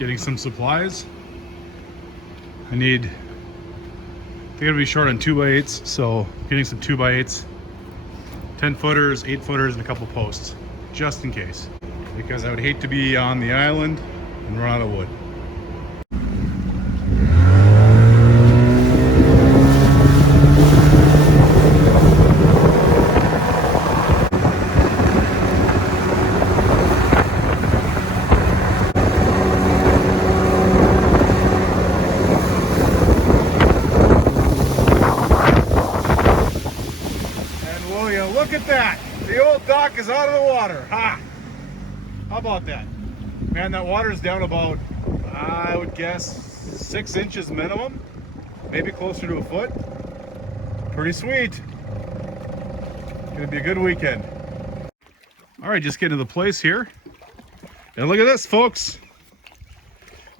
getting some supplies. I think I'm gonna be short on 2x8s, so getting some 2x8s, 10 footers, 8 footers, and a couple posts, just in case. Because I would hate to be on the island and run out of wood. Look at that! The old dock is out of the water. Ha! How about that? Man, that water is down about, I would guess, 6 inches minimum. Maybe closer to a foot. Pretty sweet. Gonna be a good weekend. Alright, just getting to the place here. And look at this, folks.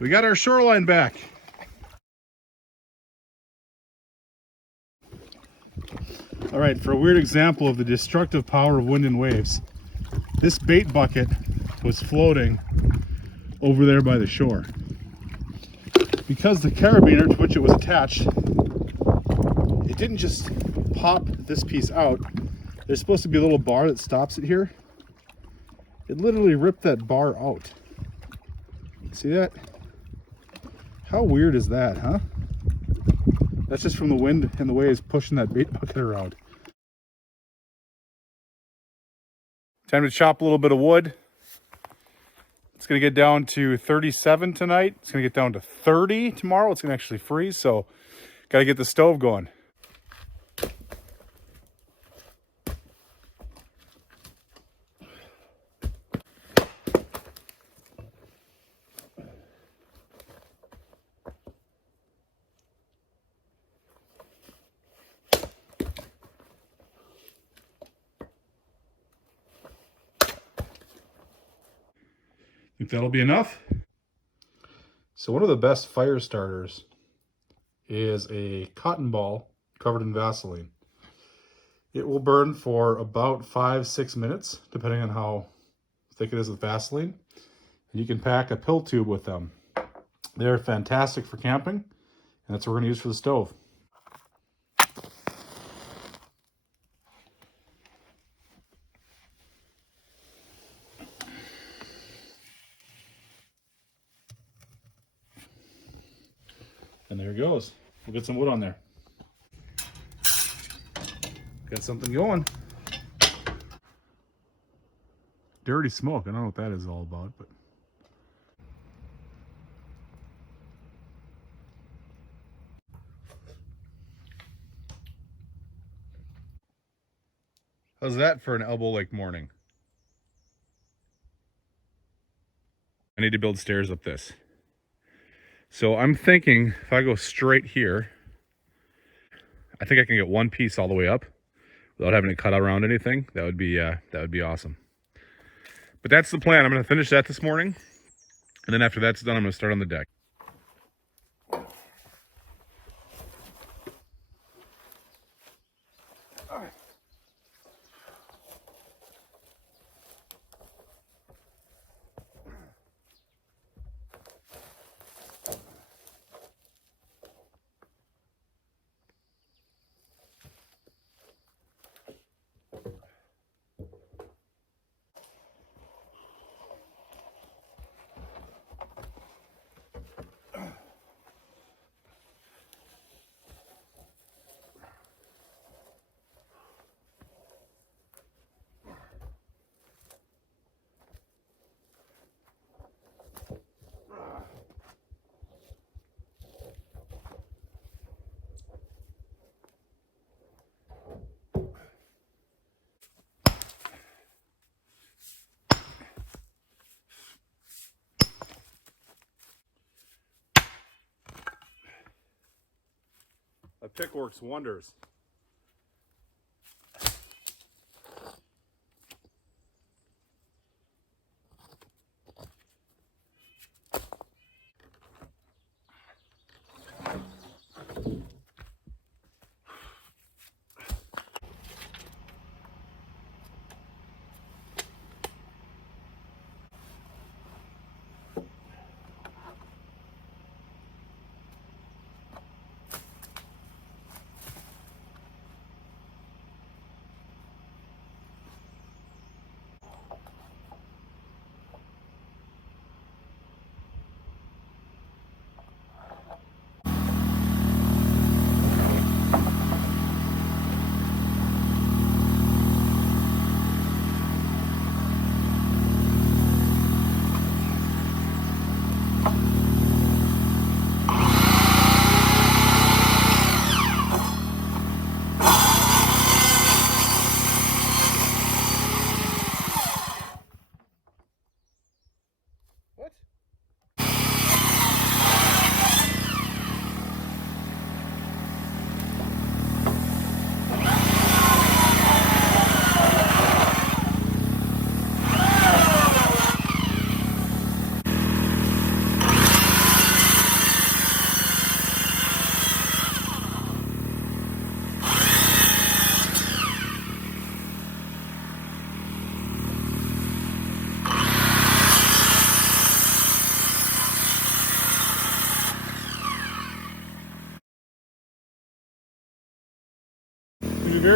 We got our shoreline back. All right, for a weird example of the destructive power of wind and waves, this bait bucket was floating over there by the shore. Because the carabiner to which it was attached, it didn't just pop this piece out. There's supposed to be a little bar that stops it here. It literally ripped that bar out. See that? How weird is that, huh? That's just from the wind and the waves pushing that bait bucket around. Time to chop a little bit of wood. It's gonna get down to 37 tonight. It's gonna get down to 30 tomorrow. It's gonna actually freeze, so gotta get the stove going. Think that'll be enough? So one of the best fire starters is a cotton ball covered in Vaseline. It will burn for about 5-6 minutes, depending on how thick it is with Vaseline. And you can pack a pill tube with them. They're fantastic for camping, and that's what we're gonna use for the stove. And there it goes. We'll get some wood on there. Got something going. Dirty smoke. I don't know what that is all about, but. How's that for an elbow lake morning? I need to build stairs up this. So I'm thinking if I go straight here, I think I can get one piece all the way up without having to cut around anything. That would be awesome. But that's the plan. I'm going to finish that this morning, and then after that's done, I'm going to start on the deck. A pick works wonders.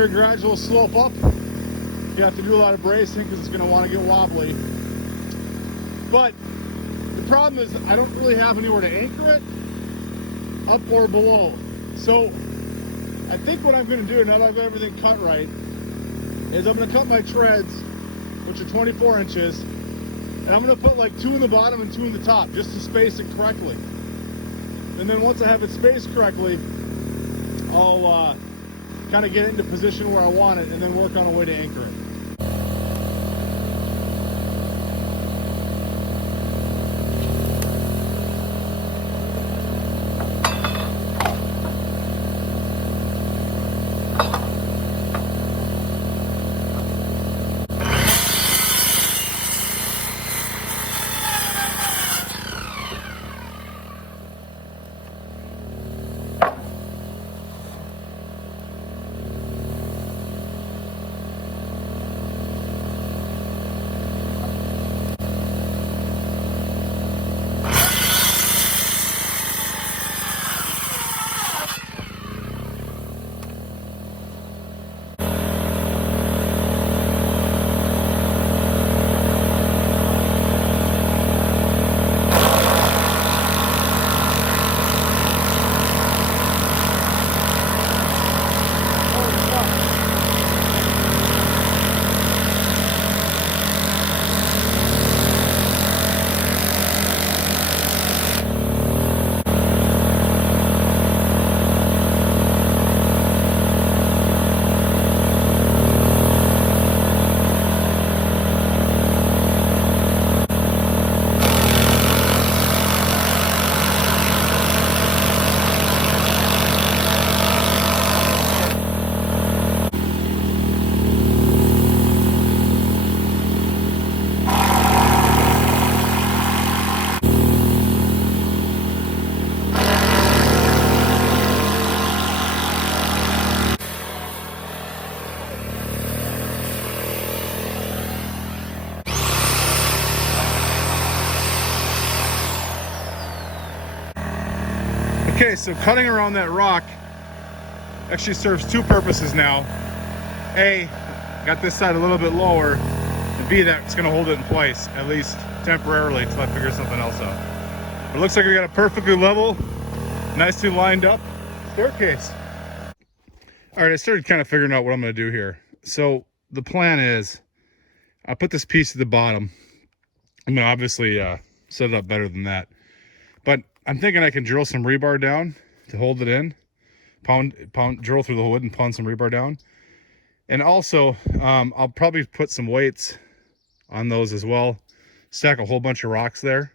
very gradual slope up. You have to do a lot of bracing because it's going to want to get wobbly. But the problem is I don't really have anywhere to anchor it, up or below. So I think what I'm going to do, now that I've got everything cut right, is I'm going to cut my treads, which are 24 inches, and I'm going to put like 2 in the bottom and 2 in the top, just to space it correctly. And then once I have it spaced correctly, I'll kind of get it into position where I want it and then work on a way to anchor it. Okay, so cutting around that rock actually serves 2 purposes now. A, got this side a little bit lower, and B, that's going to hold it in place, at least temporarily, until I figure something else out. But it looks like we got a perfectly level, nicely lined up staircase. All right, I started kind of figuring out what I'm going to do here. So the plan is, I'll put this piece at the bottom. I'm going to obviously set it up better than that. But I'm thinking I can drill some rebar down to hold it in. Drill through the wood and pound some rebar down. And also, I'll probably put some weights on those as well. Stack a whole bunch of rocks there,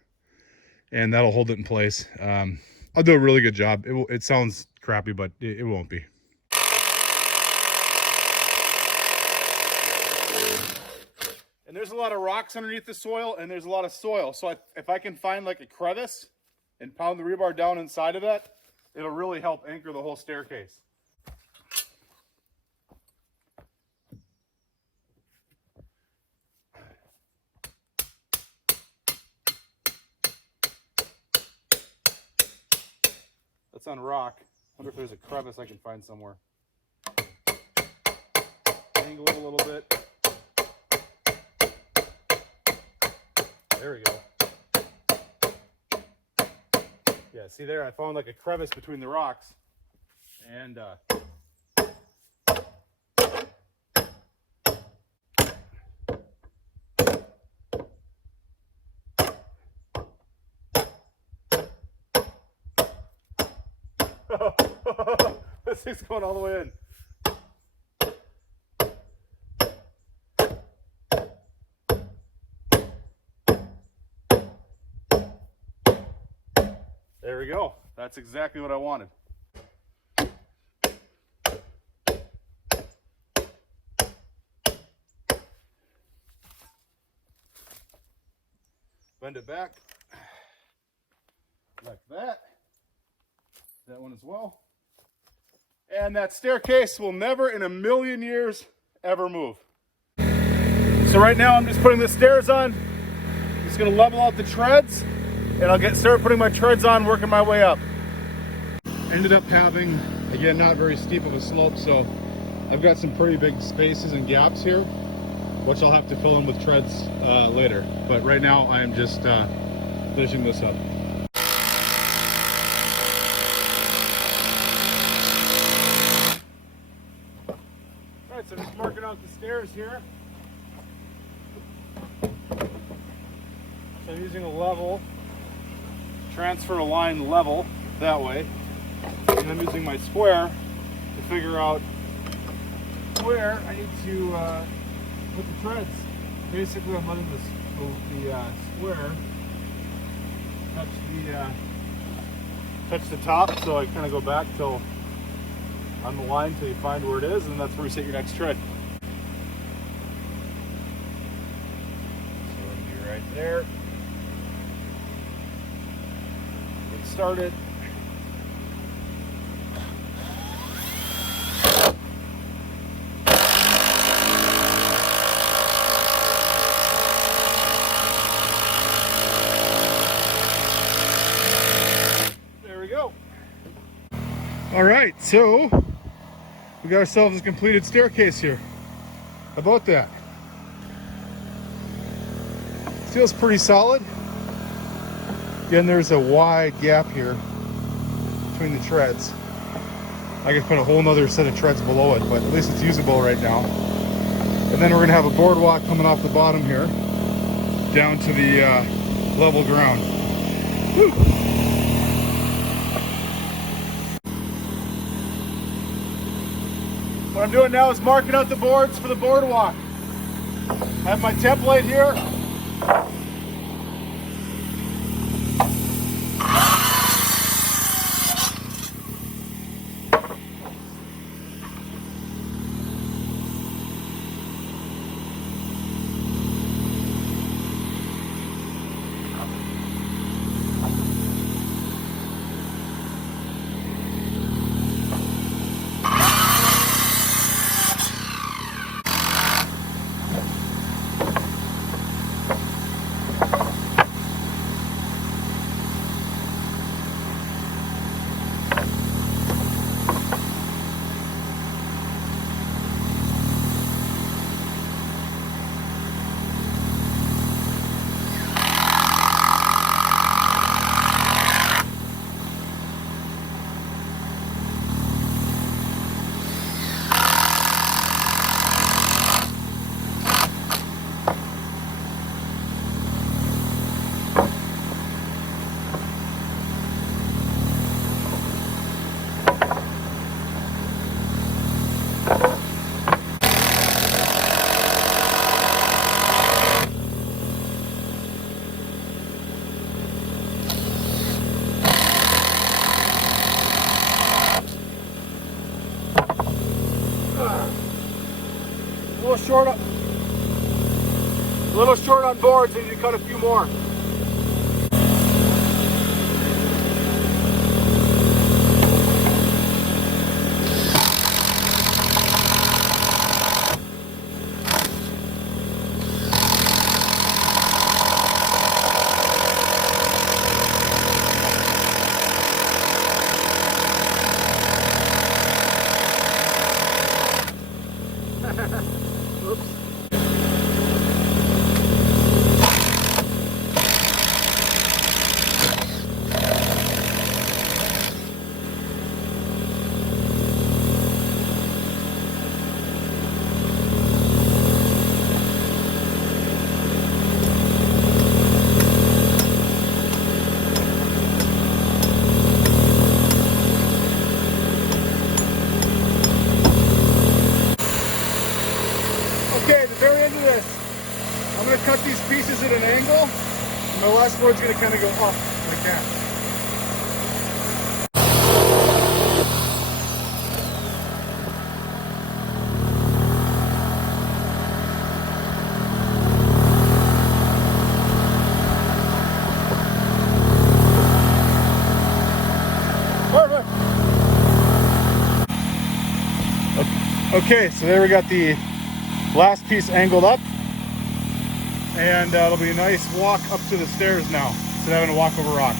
and that'll hold it in place. I'll do a really good job. It sounds crappy, but it won't be. And there's a lot of rocks underneath the soil, and there's a lot of soil. So if I can find like a crevice and pound the rebar down inside of that, it'll really help anchor the whole staircase. That's on rock. I wonder if there's a crevice I can find somewhere. Angle it a little bit. There we go. Yeah, see there, I found like a crevice between the rocks. And this thing's going all the way in. There we go. That's exactly what I wanted. Bend it back like that. That one as well. And that staircase will never in a million years ever move. So right now I'm just putting the stairs on. Just gonna level out the treads, and I'll start putting my treads on, working my way up. Ended up having, again, not very steep of a slope, so I've got some pretty big spaces and gaps here, which I'll have to fill in with treads later. But right now I'm just finishing this up. Alright, so I'm just marking out the stairs here. So I'm using a level, transfer a line level that way. And I'm using my square to figure out where I need to put the treads. Basically, I'm letting the square touch the top, so I kind of go back till on the line till you find where it is, and that's where you set your next tread. So it'll be right there. Get started. All right, so we got ourselves a completed staircase here. How about that? Feels pretty solid. Again, there's a wide gap here between the treads. I could put a whole nother set of treads below it, but at least it's usable right now. And then we're gonna have a boardwalk coming off the bottom here down to the level ground. Woo! What I'm doing now is marking out the boards for the boardwalk. I have my template here. A little short on boards, so you need to cut a few more. Oops. Okay, at the very end of this, I'm going to cut these pieces at an angle, and my last board's going to kind of go up like that. Perfect. Okay, so there we got the last piece angled up, and it'll be a nice walk up to the stairs now instead of having to walk over rocks.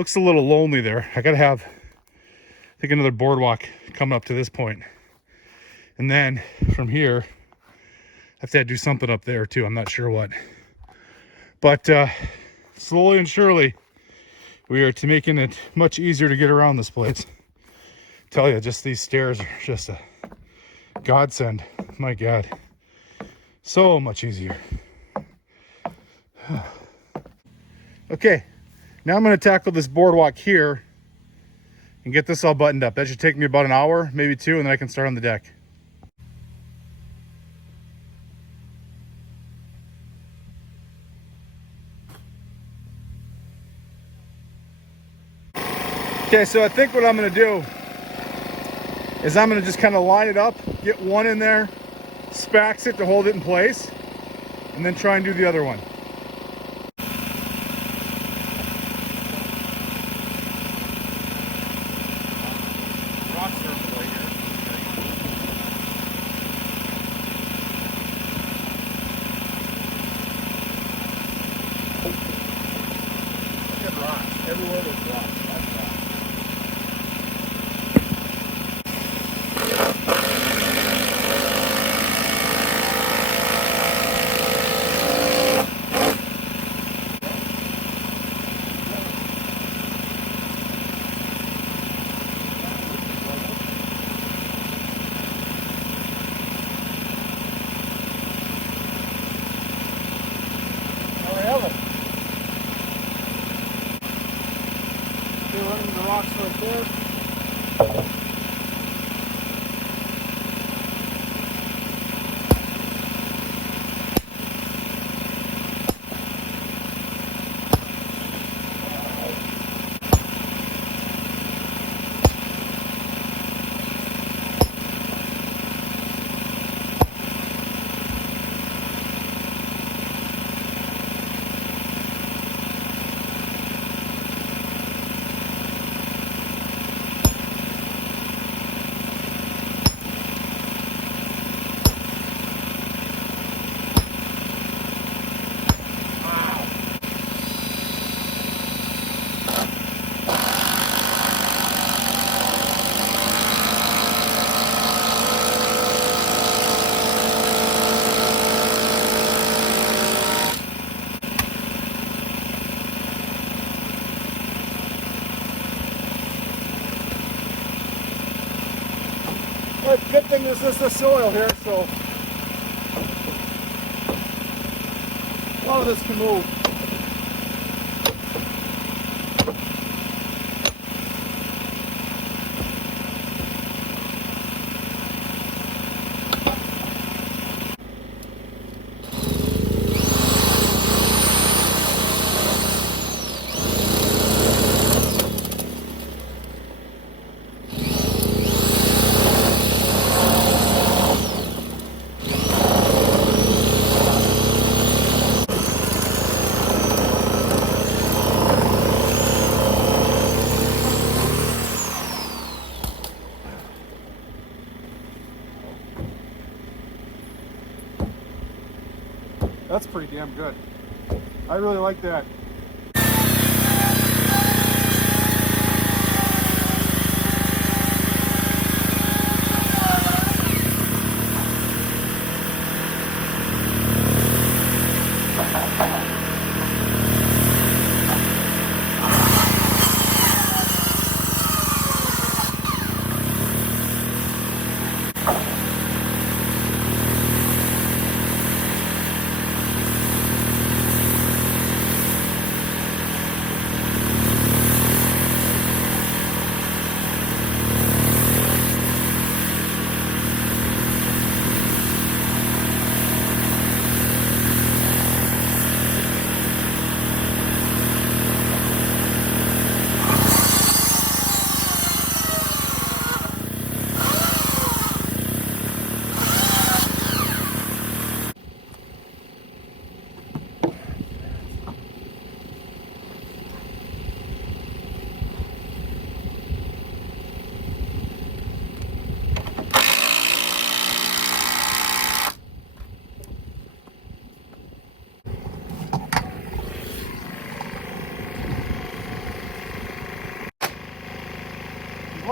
Looks a little lonely there. I gotta have, I think, another boardwalk coming up to this point. And then from here, I have to do something up there too. I'm not sure what. But slowly and surely, we are making it much easier to get around this place. Tell you, just these stairs are just a godsend. My God, so much easier. Okay, now I'm going to tackle this boardwalk here and get this all buttoned up. That should take me about an hour, maybe 2, and then I can start on the deck. Okay, so I think what I'm going to do is I'm going to just kind of line it up, get one in there, spax it to hold it in place, and then try and do the other one. Everywhere there's rocks. Running the rocks right there. But good thing is this is soil here, so a lot of this can move. That's pretty damn good. I really like that.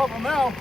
problem now.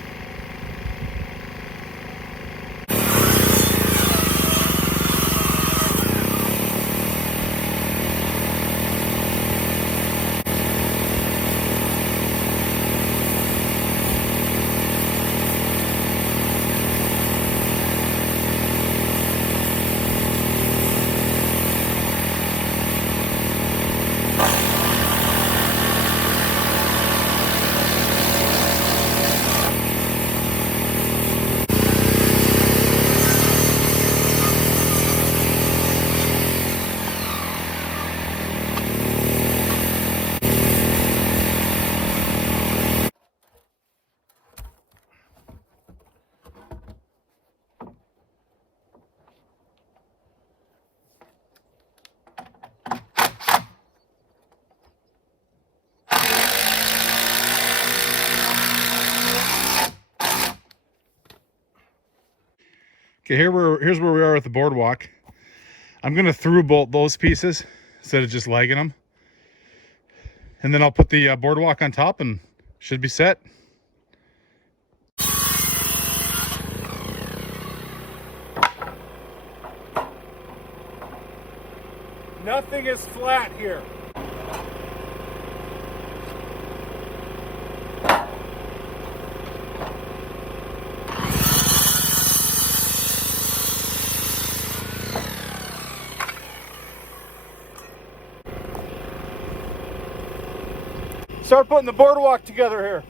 Okay, here's where we are at the boardwalk. I'm gonna through bolt those pieces instead of just legging them, and then I'll put the boardwalk on top and should be set. Nothing is flat here. Start putting the boardwalk together here.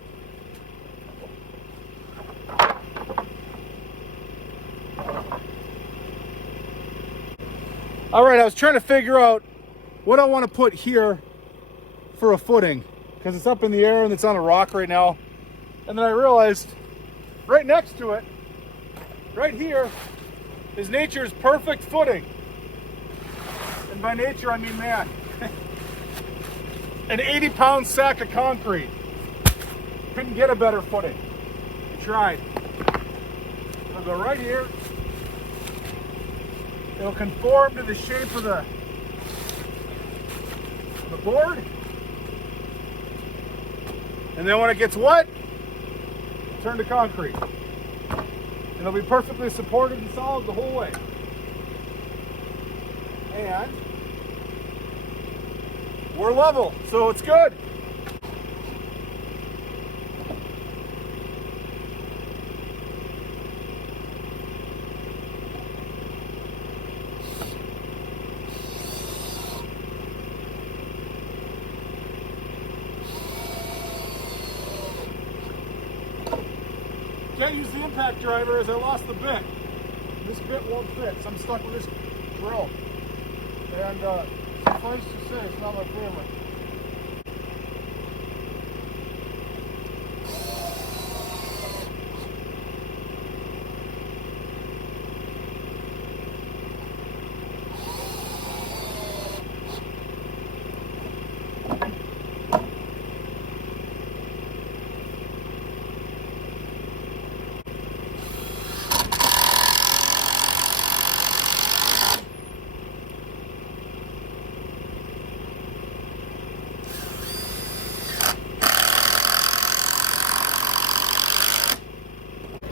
All right, I was trying to figure out what I want to put here for a footing because it's up in the air and it's on a rock right now. And then I realized right next to it, right here, is nature's perfect footing. And by nature, I mean man. An 80-pound sack of concrete. Couldn't get a better footing. I tried. I'll go right here. It'll conform to the shape of the board. And then when it gets wet, turn to concrete. And it'll be perfectly supported and solid the whole way. And we're level, so it's good. Can't use the impact driver as I lost the bit. This bit won't fit, so I'm stuck with this drill. And suffice to say, it's not my favorite.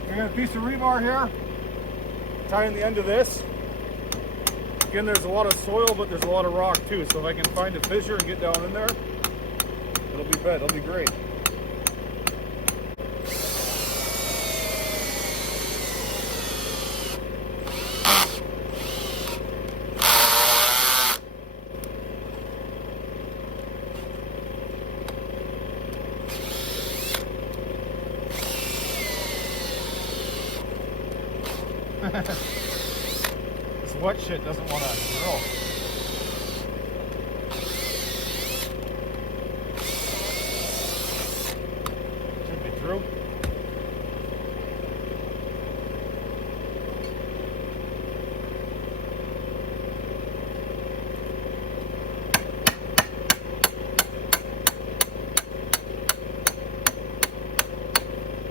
I got a piece of rebar here, tying the end of this. Again, there's a lot of soil, but there's a lot of rock too, so if I can find a fissure and get down in there, it'll be bad, it'll be great. This wet shit doesn't want to drill. Should be through.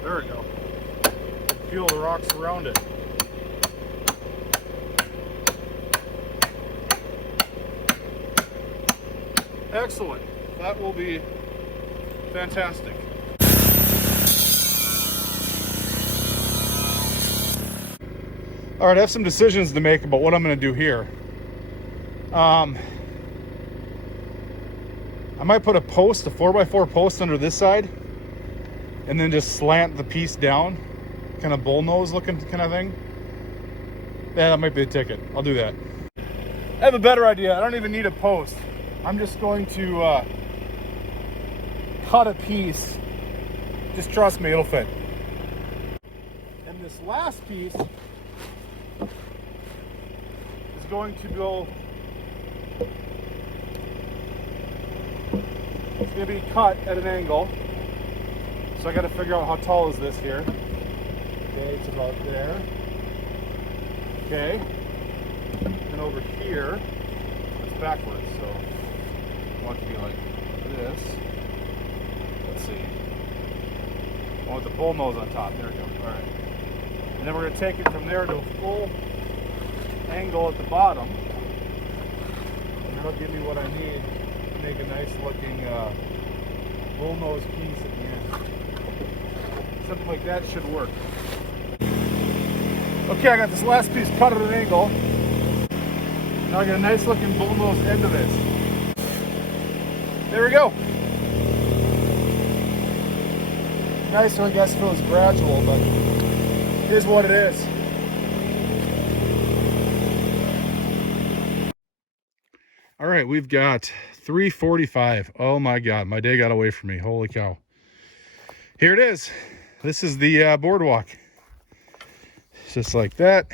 There we go. Feel the rocks around it. Excellent. That will be fantastic. All right, I have some decisions to make about what I'm going to do here. I might put a post, a 4x4 post under this side, and then just slant the piece down, kind of bullnose looking kind of thing. Yeah, that might be a ticket. I'll do that. I have a better idea. I don't even need a post. I'm just going to cut a piece. Just trust me, it'll fit. And this last piece is going to go, it's going to be cut at an angle. So I got to figure out how tall is this here. Okay, it's about there. Okay. And over here, it's backwards, so I want it to be like this. Let's see. I want the bull nose on top. There we go. All right. And then we're going to take it from there to a full angle at the bottom. And that'll give me what I need to make a nice looking bull nose piece at the end. Something like that should work. Okay, I got this last piece cut at an angle. Now I got a nice looking bullnose end of this. There we go. Nicer, I guess, if it was gradual, but it is what it is. All right, we've got 3:45. Oh my God, my day got away from me. Holy cow. Here it is. This is the boardwalk. Just like that.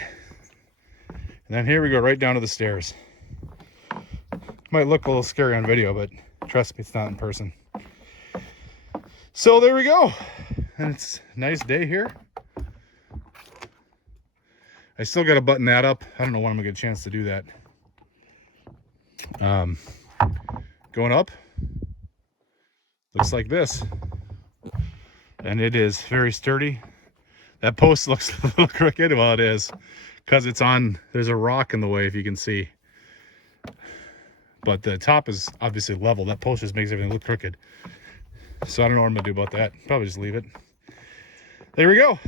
And then here we go right down to the stairs. Might look a little scary on video, but trust me, it's not in person. So there we go. And it's a nice day here. I still got to button that up. I don't know when I'm gonna get a chance to do that. Going up, looks like this. And it is very sturdy. That post looks a little crooked. Well, it is, because it's on, there's a rock in the way, if you can see. But the top is obviously level. That post just makes everything look crooked. So I don't know what I'm gonna do about that. Probably just leave it. There we go.